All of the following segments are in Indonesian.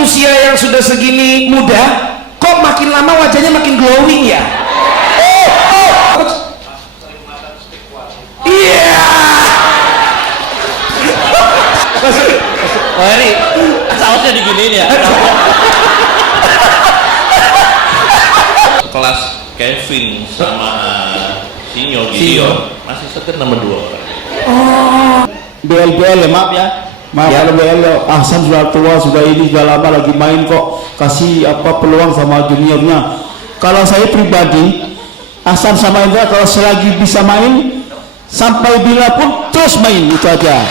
usia yang sudah segini muda, kok makin lama wajahnya makin glowing ya? Iya. Oh ini sausnya diginiin ya. Kelas Kevin sama Sinyo Gideon masih seger nomor 2. BL ya, maaf ya. Maaf Ya. kalau BL Ahsan sudah tua, sudah ini sudah lama lagi main kok, kasih apa peluang sama juniornya. Kalau saya pribadi, Ahsan sama Indra kalau selagi bisa main sampai bila pun terus main itu aja.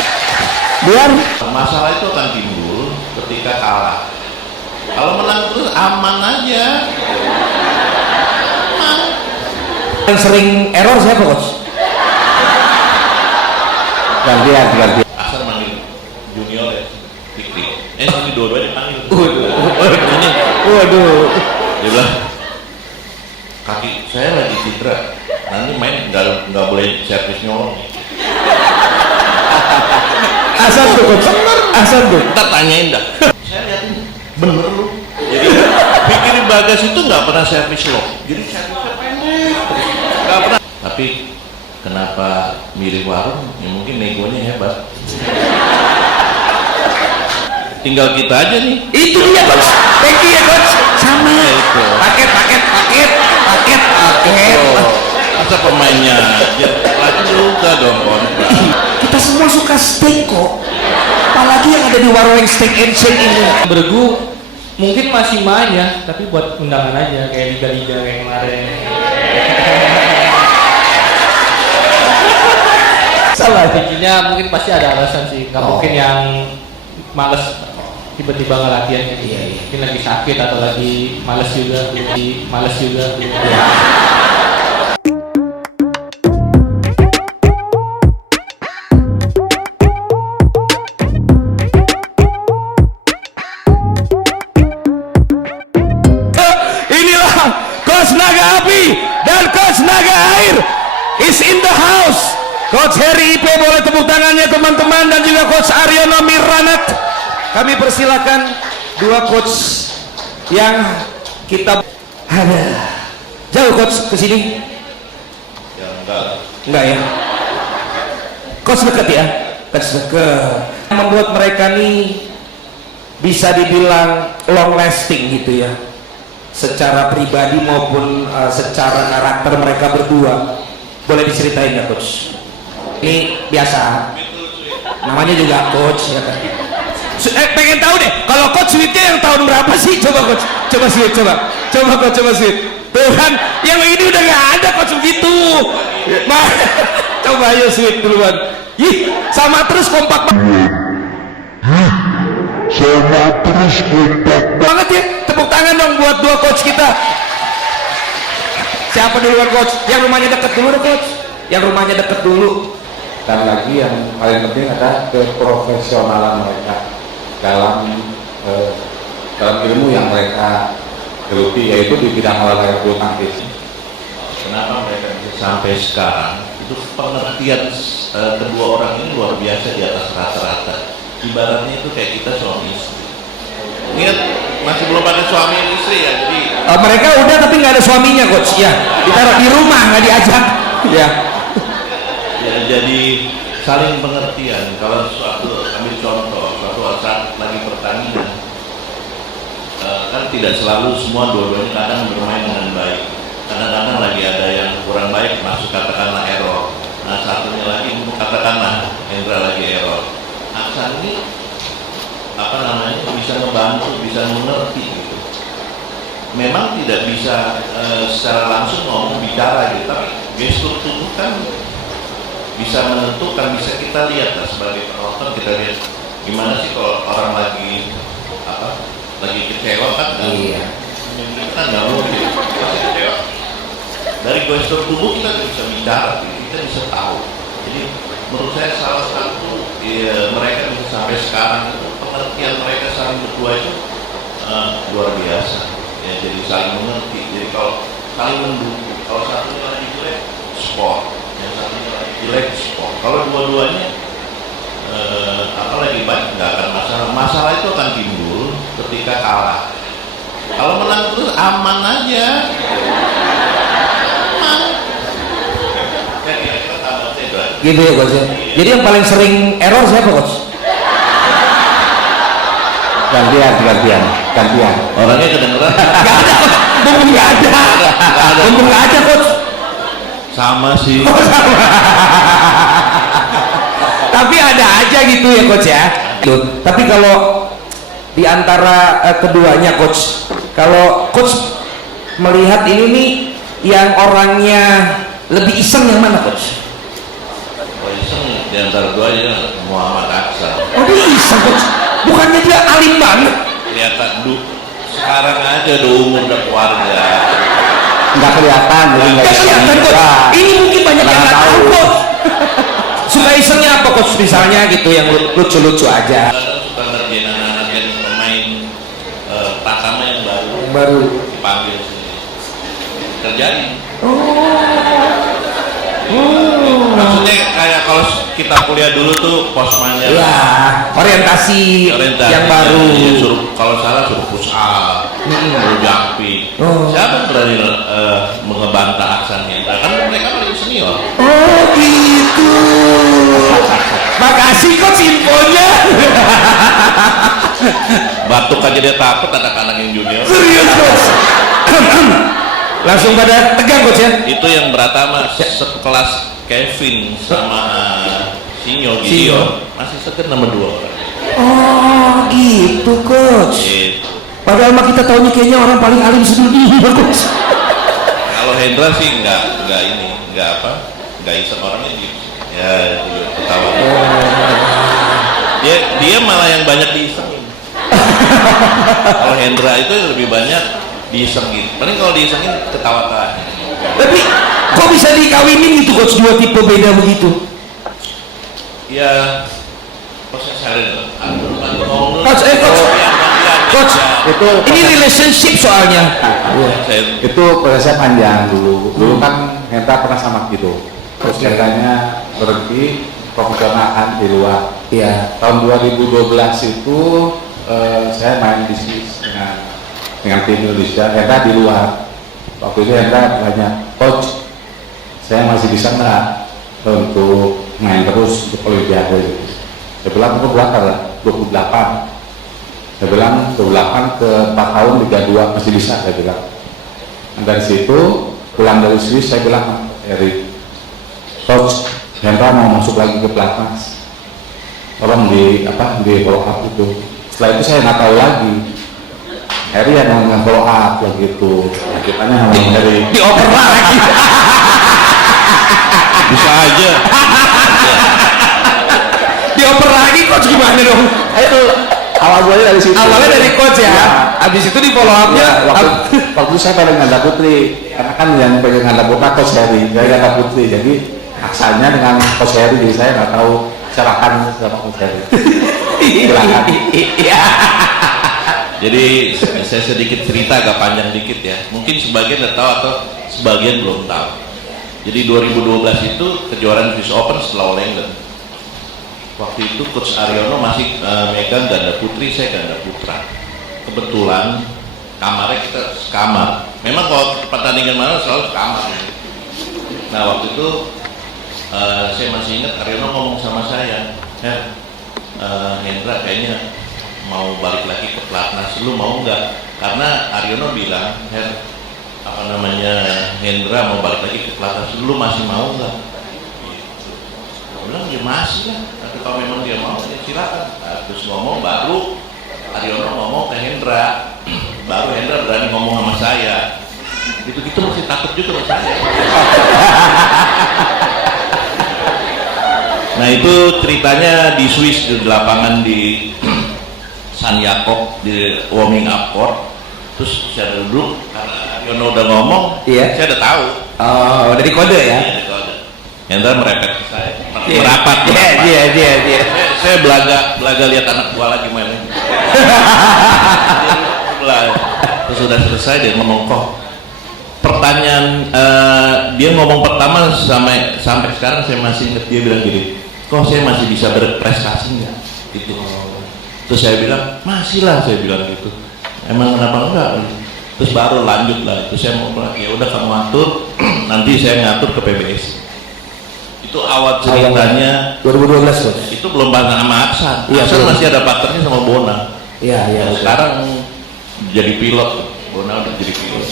Biar Masalah itu akan timbul ketika kalah. Kalau menang terus aman aja. Aman. Yang sering error siapa coach? gantian. Asal manggil junior ya, Fikri. Ini dua-duanya dipanggil. Ini, waduh. Dia bilang, kaki saya lagi cedera, nanti main nggak boleh servis nyolong. Ahsan tuh coach. Ahsan tuh. Kita tanyain dah. Saya liatin, bener lu. Jadi pikir Bagas itu nggak pernah servis lock. Jadi servisnya pendek, nggak pernah. Tapi kenapa milih warung? Ya mungkin negonya hebat. Tinggal kita aja nih. Itu dia coach. Thank you ya coach. Sama. Ya, itu. Paket. Oh, masa pemainnya aja lagi juga dong kontrak. Kita semua suka steak kok. Apalagi yang ada di warung steak and shake ini. Bergu mungkin masih main ya, tapi buat undangan aja kayak liga-liga kayak kemarin. Salah. Bikinnya mungkin pasti ada alasan sih, nggak mungkin yang males tiba-tiba nggak latihan gitu. Iya. Mungkin lagi sakit atau lagi males juga. Inilah Coach Naga Api dan Coach Naga Air is in the house. Coach Heri IP boleh tepuk tangannya teman-teman, dan juga Coach Aryono Miranat. Kami persilakan dua coach yang kita ada. Jauh coach ke sini? Ya enggak. Enggak ya. Coach dekat ya. Coach dekat. Membuat mereka nih bisa dibilang long lasting gitu ya. Secara pribadi maupun secara karakter mereka berdua. Boleh diceritain nggak coach? Ini biasa. Namanya juga coach ya kan. Pengen tahu deh, kalau coach sweetnya yang tahun berapa sih? Coba coach, coba sweet, coba coach, coba sweet. Tuh kan, yang ini udah nggak ada coach begitu. Coba ayo sweet duluan. Ih, sama terus kompak banget ya. Tepuk tangan dong buat dua coach kita. Siapa duluan coach? Yang rumahnya deket dulu deh coach. Yang rumahnya deket dulu. Dan lagi yang paling penting adalah keprofesionalan mereka dalam ilmu yang mereka geluti, yaitu di bidang olahraga bulu tangkis. Kenapa mereka bisa sampai sekarang? Itu pengertian kedua orang ini luar biasa di atas rata-rata. Ibaratnya itu kayak kita suami istri. Ingat masih belum ada suami istri ya, jadi Mereka udah tapi nggak ada suaminya coach. Ya, ditaruh di rumah nggak diajak. Ya. ya jadi saling pengertian. Kalau suatu ambil contoh, suatu saat lagi pertandingan, kan tidak selalu semua dua-duanya kadang bermain dengan baik. Kadang-kadang lagi ada yang kurang baik, masuk katakanlah error. Nah satunya lagi katakanlah Hendra lagi error. Aksan ini apa namanya bisa membantu, bisa mengerti gitu. Memang tidak bisa secara langsung ngomong bicara gitu, tapi gestur tubuh kan bisa menentukan, bisa kita lihat lah sebagai penonton, kita lihat gimana sih kalau orang lagi lagi kecewa kan? Iya. Kita nggak mungkin pasti kecewa. Dari gestur tubuh kita bisa bicara, kita bisa tahu. Jadi menurut saya salah satu mereka bisa sampai sekarang itu pengertian mereka saling berdua itu luar biasa. Ya, jadi saling mengerti. Jadi kalau saling mendukung, kalau satunya lagi jelek, sport, yang satunya lagi jelek, sport. Kalau dua-duanya apalagi baik, nggak akan masalah. Masalah itu akan timbul ketika kalah. Kalau menang terus aman aja. Aman. Ya kira-kira tambah itu. Gitu ya coach ya. Jadi yang paling sering error siapa coach? Gantian. Orangnya kedengeran. Gak ada coach. Mumpung gak ada. Mumpung gak ada coach. Sama sih. Tapi ada aja gitu ya coach ya. Tapi kalau di antara keduanya coach, kalau coach melihat ini nih yang orangnya lebih iseng yang mana coach? Oh, iseng di antara dua aja Muhammad Aksan. Oh dia iseng coach, bukannya dia alim banget? Kelihatan sekarang aja udah umur udah keluarga. Nggak kelihatan, jadi nggak Gak bisa kelihatan coach, juga. ini mungkin banyak yang nggak tahu coach. Suka isengnya apa coach misalnya gitu yang lucu-lucu aja? Kadang suka ngerjain anak-anak yang pemain Pratama yang baru Baru. dipanggil sini. Terjadi. Maksudnya kayak kalau kita kuliah dulu tuh posmannya Ya, orientasi yang baru. ya, suruh kalau salah suruh push up, suruh jumping. Oh. Siapa yang berani mengebantah Aksan Hendra? Kan mereka paling senior. Oh gitu. Makasih coach infonya. Batuk aja dia takut anak-anak yang junior. Serius coach. Langsung pada tegang coach ya. Itu yang Pratama sekelas Kevin sama Sinyo Gideon masih seger nomor 2 orang. Oh gitu coach. Gitu. Padahal mah kita tahunya kayaknya orang paling alim sedunia coach. Kalau Hendra sih nggak iseng orangnya gitu. Ya ketawa. Dia malah yang banyak diisengin. Kalau Hendra itu lebih banyak diisengin. Paling kalau diisengin ketawa-tawa. Tapi kok bisa dikawinin gitu coach, dua tipe beda begitu? Ya proses silent. Coach, coach, ini relationship soalnya. Itu prosesnya panjang dulu. Dulu kan Hendra pernah sama gitu. Terus katanya berhenti profesional di luar. Iya. Tahun 2012 itu saya main bisnis dengan tim Indonesia. Hendra di luar. Waktu itu Hendra tanya, coach, saya masih bisa nggak untuk main terus untuk Olimpiade? Saya bilang aku berapa lah, 28. Saya bilang 28 ke 4 tahun 32 masih bisa, saya bilang. Dan dari situ pulang dari Swiss saya bilang, Erik, coach, Hendra mau masuk lagi ke pelatnas, tolong di follow up itu. Setelah itu saya nggak tahu lagi. Eri yang follow up begitu. Kitanya ngomong dari Dioper lagi. Bisa aja. Dioper lagi coach gimana dong? Ayo awal mulanya dari situ. Awalnya dari coach ya. Ya. Abis itu di follow upnya. Waktu itu saya pada Ganda Putri, karena kan yang pegang Ganda Putra coach Heri, saya Ganda Putri, jadi aksanya dengan coach Heri, jadi saya nggak tahu silakan sama coach Heri. Silakan. Iya. Jadi saya sedikit cerita agak panjang dikit ya. Mungkin sebagian udah tahu atau sebagian belum tahu. Jadi 2012 itu kejuaraan Swiss Open setelah All England. Waktu itu Coach Aryono masih megang ganda putri, saya ganda putra. Kebetulan kamarnya kita sekamar. Memang kalau pertandingan mana selalu sekamar. Nah waktu itu saya masih ingat Aryono ngomong sama saya, Hendra kayaknya mau balik lagi ke pelatnas, lu mau nggak? Karena Aryono bilang, Hendra mau balik lagi ke pelatnas, lu masih mau nggak? Dia bilang ya masih lah, tapi kalau memang dia mau ya silakan. Nah, terus ngomong baru Aryono ngomong ke Hendra, baru Hendra berani ngomong sama saya. Gitu-gitu masih takut juga sama saya. Nah itu ceritanya di Swiss, di lapangan di San Jakob, di warming up court. Terus saya duduk, karena Yono udah ngomong, Iya. saya udah tahu. Oh, dari kode ya? Iya, dari kode. Hendra merepet ke saya, merapat. Iya. Saya belaga lihat anak gua lagi mainnya. Terus sudah selesai dia ngomong kok. Pertanyaan dia ngomong pertama sampai sekarang saya masih ingat, dia bilang gini, kok saya masih bisa berprestasi nggak? Gitu. Terus saya bilang, masih lah, saya bilang gitu. Emang kenapa enggak? Terus baru lanjut lah. Terus saya mau bilang, ya udah kamu atur, nanti saya ngatur ke PBS. Itu awal ceritanya. 2012 Coach. Itu belum bareng sama Aksan. Iya, Aksan belum. masih ada partnernya sama Bona. Iya, iya. Nah, sekarang jadi pilot. Bona udah jadi pilot.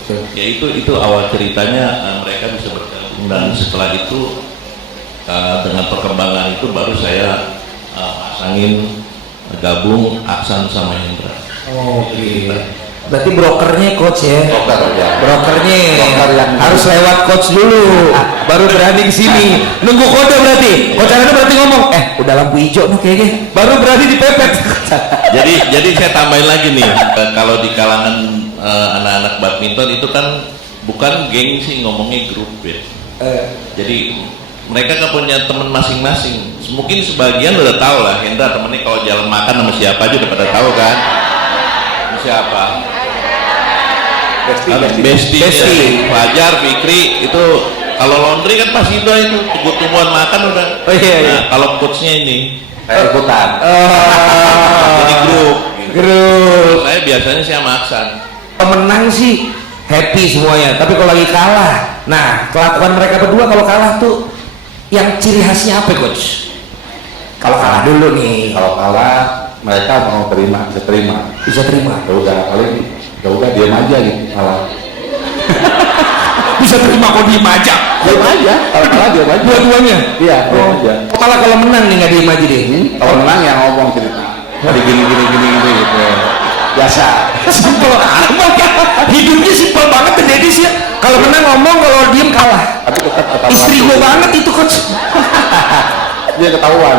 Betul. Ya itu awal ceritanya, mereka bisa bergabung, dan setelah itu dengan perkembangan itu baru saya pasangin gabung Aksan sama Hendra. Oke. Berarti brokernya coach ya? Broker ya. Brokernya Broker yang harus lewat coach dulu, baru berani ke sini. Nunggu kode berarti. Coach Arana berarti ngomong, udah lampu hijau nih kayaknya, baru berani dipepet. jadi saya tambahin lagi nih, kalau di kalangan anak-anak badminton itu kan bukan geng sih, ngomongnya grup ya. Jadi mereka kan punya teman masing-masing. Mungkin sebagian udah tahu lah, Hendra temennya kalau jalan makan sama siapa aja udah pada tahu kan. Sama siapa? Besti. Fajar, Fikri, itu kalau laundry kan pasti udah itu tumbuhan makan udah. Oh iya. Nah, kalau coachnya ini Saya ikutan. jadi grup. Grup. Saya biasanya sih sama Aksan. Pemenang sih happy semuanya, tapi kalau lagi kalah, nah kelakuan mereka berdua kalau kalah tuh yang ciri khasnya apa coach? Kalau kalah dulu nih, Kalau kalah mereka mau terima, bisa terima. bisa terima. Ya udah, paling ya udah diam aja gitu. Kalah. Bisa terima kok diem aja. Diam aja. Kalau kalah diam aja. Dua-duanya. Iya, diam aja. Oh, malah kalau menang nih nggak diem aja deh. Kalau menang yang ngomong cerita. Tadi gini gitu. Biasa. Simpel amat ya. Hidupnya simpel banget tuh Dedis ya. Kalau menang ngomong, kalau diem kalah. Tapi tetap Istri gue banget itu coach. dia ketahuan.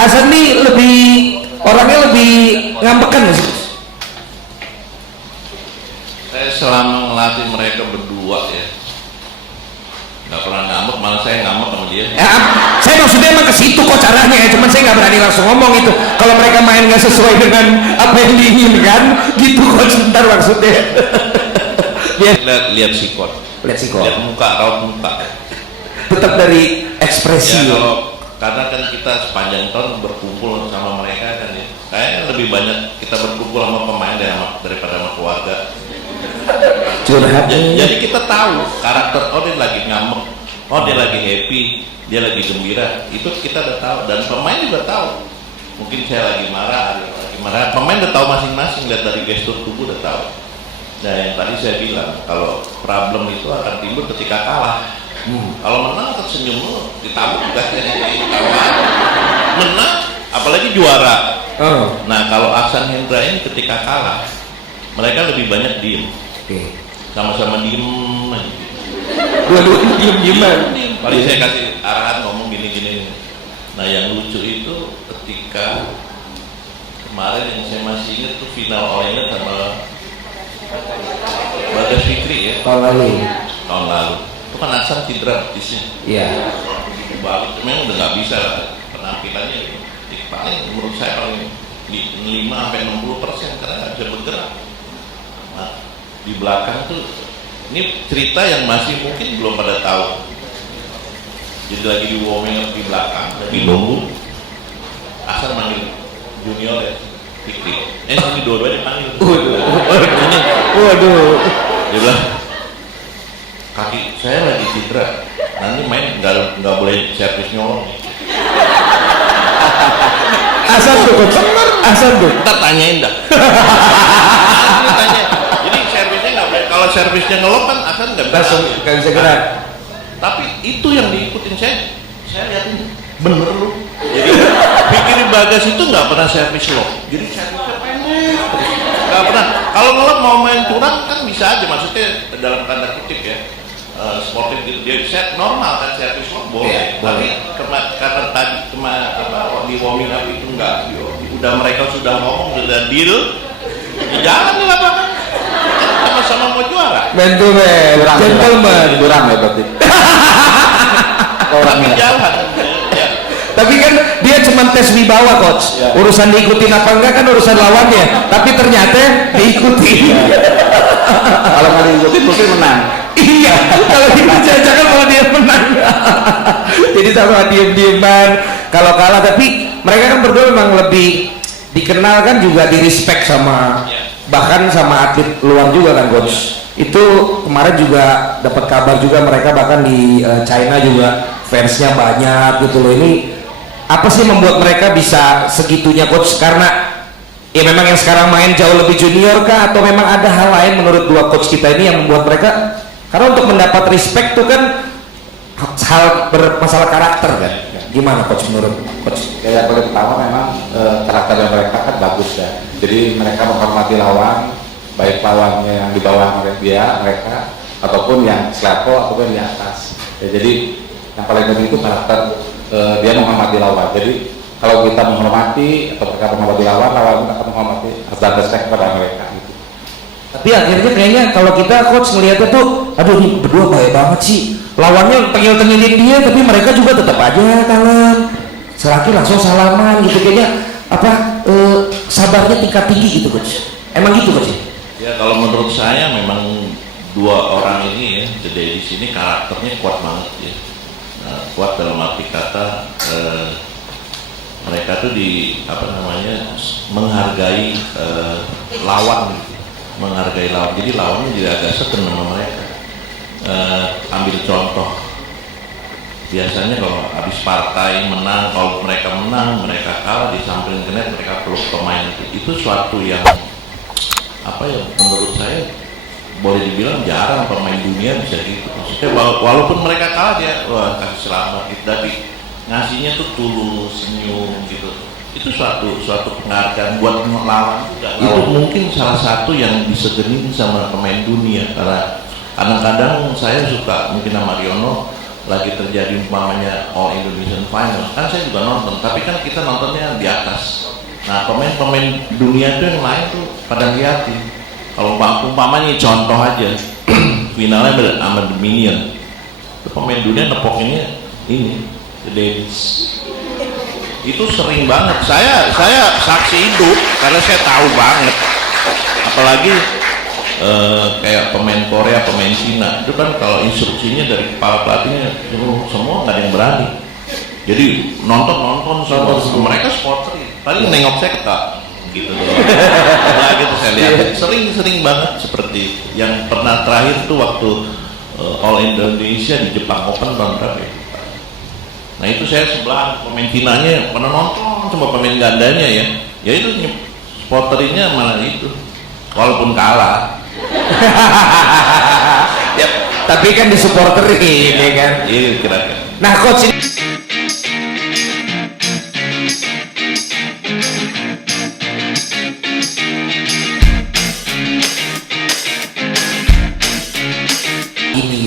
Hasan nih orangnya lebih ngambekan nggak sih? Saya selama ngelatih mereka berdua ya, nggak pernah ngambek, malah saya ngambek sama dia. Ya, saya maksudnya emang ke situ kok caranya ya, cuman saya nggak berani langsung ngomong itu. Kalau mereka main nggak sesuai dengan apa yang diinginkan, gitu kok sebentar maksudnya. Lihat sikot, Lihat sikot. lihat muka, raut muka. Tetap dari ekspresi. Ya karena kan kita sepanjang tahun berkumpul sama mereka kan ya. Kayaknya lebih banyak kita berkumpul sama pemain daripada sama keluarga. Curhat. Jadi kita tahu karakter, oh dia lagi ngambek, oh dia lagi happy, dia lagi gembira. Itu kita udah tahu, dan pemain juga tahu. Mungkin saya lagi marah, ada lagi marah. Pemain udah tahu masing-masing, lihat dari gestur tubuh udah tahu. Nah yang tadi saya bilang, kalau problem itu akan timbul ketika kalah. Kalau menang tersenyum lu, ditabuk juga menang, apalagi juara. Nah kalau Aksan Hendra ini ketika kalah, mereka lebih banyak diem. Oke. Sama-sama diem aja. Dua-duanya diem-dieman. Paling saya kasih arahan ngomong gini-gini. Nah yang lucu itu ketika kemarin yang saya masih ingat tuh final All England sama Bagas Fikri ya, Tahun lalu. tahun lalu. Itu kan Aksan cedera betisnya. Iya. Balik, memang udah nggak bisa lah penampilannya. Paling menurut saya paling 5-60% karena nggak bisa bergerak. Nah, di belakang tuh ini cerita yang masih mungkin belum pada tahu. Jadi lagi di warming up di belakang, lagi nunggu. Aksan manggil junior ya, Fikri. Ini dua-duanya dipanggil. Waduh. Dia bilang, kaki saya lagi cedera, nanti main nggak boleh servis nyolong. Asal tuh, asal tuh. Ntar tanyain dah. Tanya. Jadi servisnya nggak boleh. Kalau servisnya ngelop kan akan nggak bisa. Langsung nggak bisa gerak. Tapi itu yang diikutin saya lihatin bener lu. Jadi pikir Bagas itu nggak pernah servis lock. Jadi servisnya pendek. Nggak pernah. Kalau ngelop mau main curang kan bisa aja. Maksudnya dalam tanda kutip ya. Sportif gitu, dia set normal kan servis lock boleh. Iya, Tapi kata tadi di warming up itu enggak. Udah mereka sudah ngomong, sudah deal, jangan di lapangan. Sama-sama mau juara. Gentleman, gentleman. Kurang ya berarti. Tapi jalan. Ya. Tapi kan dia cuma tes wibawa coach. Ya. Urusan diikutin apa enggak kan urusan lawannya. Tapi ternyata diikuti. Kalau nggak diikutin mungkin menang. Iya, kalau kita jajakan malah dia menang. Jadi sama diem-dieman kalau kalah, tapi mereka kan berdua memang lebih dikenal kan, juga di respect sama bahkan sama atlet luar juga kan coach. Itu kemarin juga dapat kabar juga mereka bahkan di China juga fansnya banyak gitu loh. Ini apa sih membuat mereka bisa segitunya coach? Karena ya memang yang sekarang main jauh lebih junior kah, atau memang ada hal lain menurut dua coach kita ini yang membuat mereka, karena untuk mendapat respect tuh kan hal bermasalah karakter kan? Gimana coach menurut coach? Ya, yang paling pertama memang karakter mereka kan bagus ya. Jadi mereka menghormati lawan, baik lawannya yang di bawah mereka ataupun yang selevel ataupun di atas. Ya, jadi yang paling penting itu karakter, dia menghormati lawan. Jadi kalau kita menghormati atau mereka menghormati lawan akan menghormati dan respect kepada mereka gitu. Tapi akhirnya kayaknya kalau kita coach ngeliatnya tuh, aduh ini berdua baik banget sih, lawannya tengil-tengilin dia tapi mereka juga tetap aja kalem, selaki langsung salaman gitu, kayaknya apa sabarnya tingkat tinggi gitu coach. Emang gitu coach? Ya kalau menurut saya memang dua orang ini ya, jadi di sini karakternya kuat banget ya. Nah, kuat dalam arti kata mereka tuh di apa namanya menghargai lawan gitu. Menghargai lawan, jadi lawannya jadi agak segen sama mereka. Ambil contoh, biasanya kalau habis partai menang, kalau mereka menang, mereka kalah, disamperin ke net, mereka peluk pemain. Itu suatu yang apa ya, menurut saya boleh dibilang jarang pemain dunia bisa gitu. Maksudnya walaupun mereka kalah dia wah kasih selamat gitu, tapi ngasihnya tuh tulus, senyum gitu. Itu suatu penghargaan buat lawan juga. Itu mungkin salah satu yang disegenin sama pemain dunia, karena kadang-kadang saya suka mungkin sama Riono lagi terjadi umpamanya All Indonesian Final, kan saya juga nonton, tapi kan kita nontonnya di atas. Nah pemain-pemain dunia tuh yang lain tuh pada liatin. Kalau umpamanya contoh aja finalnya sama The Minion, pemain dunia nepokinnya ini The Davis. Itu sering banget, saya saksi hidup karena saya tahu banget, apalagi kayak pemain Korea, pemain Cina itu kan kalau instruksinya dari kepala pelatihnya semua nggak ada yang berani, jadi nonton mereka supporter paling nengok saya ketak gitu loh. Nah gitu saya lihat sering banget seperti yang pernah terakhir tuh waktu All Indonesia di Jepang Open tahun berapa ya? Nah itu saya sebelah pemain Cinanya pernah nonton, cuma pemain gandanya ya itu supporterinya malah itu walaupun kalah. Ya, tapi kan di supporterin ya kan. Iya kira-kira. Nah coach ini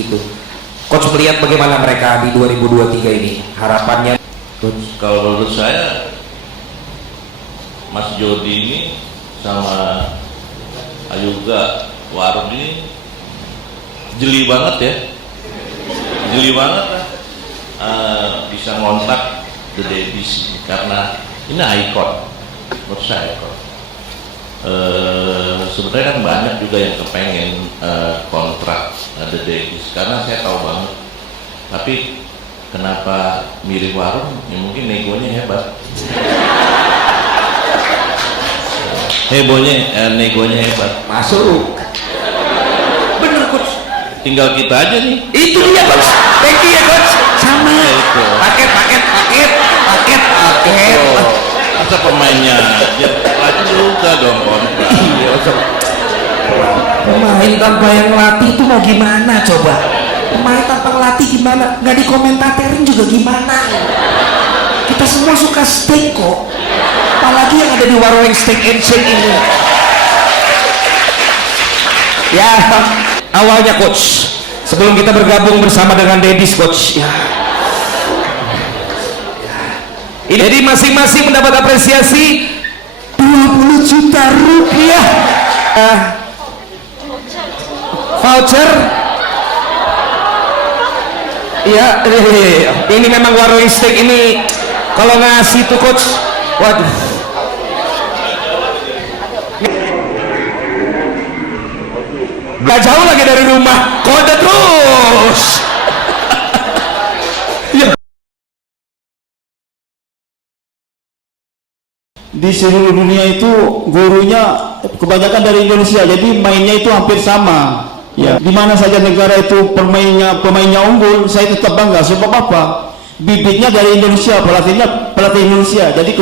gitu. Coach melihat bagaimana mereka di 2023 ini, harapannya Coach, kalau menurut saya Mas Jody ini sama Ayuga Warung ini jeli banget ya, bisa ngontak The Davis karena ini ikon menurut saya ikon. Sebenarnya kan banyak juga yang kepengen kontrak The Davis karena saya tahu banget, tapi kenapa milih Warung ya mungkin negonya hebat. Negonya hebat. masuk. Bener coach. Tinggal kita aja nih. Itu dia coach. Thank you ya coach. Sama. Itu. Paket. Masa pemainnya aja lagi juga dong kontrak. Iya, pemain tanpa yang latih itu mau gimana coba? Pemain tanpa ngelatih gimana? Nggak dikomentarin juga gimana? Kita semua suka steak kok. Apalagi yang ada di warung steak and shake ini. Ya, awalnya coach. Sebelum kita bergabung bersama dengan Dedis coach. Ya. Jadi masing-masing mendapat apresiasi 20 juta rupiah voucher. Ya, ini memang warung steak ini kalau ngasih tuh coach, waduh. Gak jauh lagi dari rumah, kode terus. di seluruh dunia itu gurunya kebanyakan dari Indonesia, jadi mainnya itu hampir sama. Ya, di mana saja negara itu pemainnya unggul, saya tetap bangga. Sebab apa? Bibitnya dari Indonesia, pelatihnya pelatih Indonesia. Jadi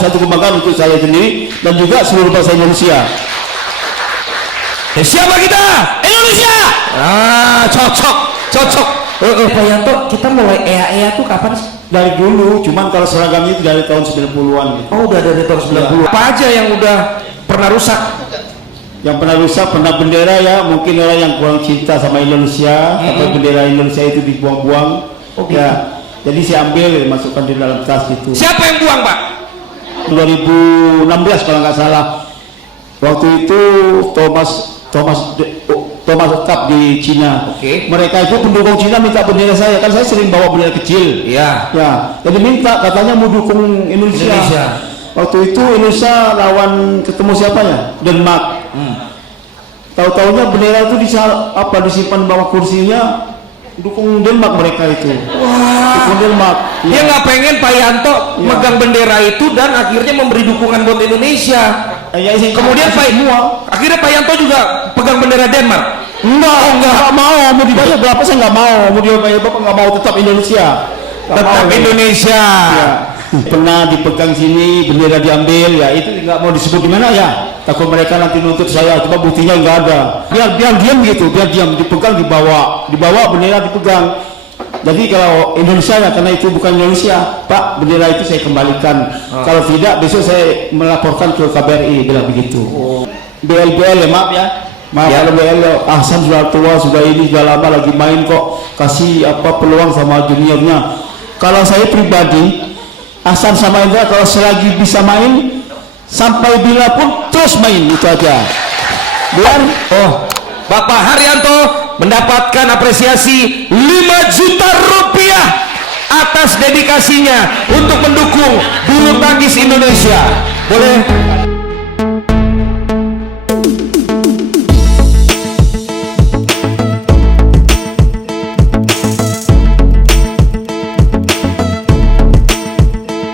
satu kebanggaan untuk saya sendiri dan juga seluruh bangsa Indonesia. Siapa kita? Indonesia. Cocok. Pak Yanto, kita mulai EA tuh kapan sih? Dari dulu, cuman kalau seragamnya itu dari tahun 90-an gitu. Oh, udah dari tahun 90. Apa aja yang udah pernah rusak? Yang pernah rusak, pernah bendera ya, mungkin orang yang kurang cinta sama Indonesia, atau bendera Indonesia itu dibuang-buang. Gitu. Ya, jadi saya ambil, masukkan di dalam tas gitu. Siapa yang buang, Pak? 2016 kalau nggak salah. Waktu itu Thomas Cup di Cina. Oke. Mereka itu pendukung Cina minta bendera saya, kan saya sering bawa bendera kecil. Iya. Ya, jadi minta katanya mau dukung Indonesia. Waktu itu Indonesia lawan ketemu siapa ya? Denmark. Tahu-taunya bendera itu disimpan bawah kursinya, dukung Denmark mereka itu. Wah. Dukung Denmark. Dia nggak pengen Pak Yanto megang bendera itu dan akhirnya memberi dukungan buat Indonesia. Kemudian akhirnya Pak Yanto juga pegang bendera Denmark. Enggak mau dibayar berapa saya nggak mau, mau dibayar berapa nggak mau, tetap Indonesia. Tetap Indonesia. Ya. Pernah dipegang sini, bendera diambil, ya itu nggak mau disebut di mana ya. Takut mereka nanti nuntut saya, cuma buktinya nggak ada. Biar diam gitu, biar diam, dipegang dibawa bendera dipegang. Jadi kalau Indonesia ya, karena itu bukan Indonesia, Pak, bendera itu saya kembalikan. Kalau tidak, besok saya melaporkan ke KBRI, bilang begitu. BL ya, maaf ya. Maaf kalau BL, Ahsan sudah tua, sudah lama lagi main kok, kasih peluang sama juniornya. Kalau saya pribadi, Ahsan sama Indra kalau selagi bisa main, sampai bila pun terus main, itu aja. Biar Bapak Haryanto mendapatkan apresiasi 5 juta rupiah atas dedikasinya untuk mendukung bulu tangkis Indonesia. Boleh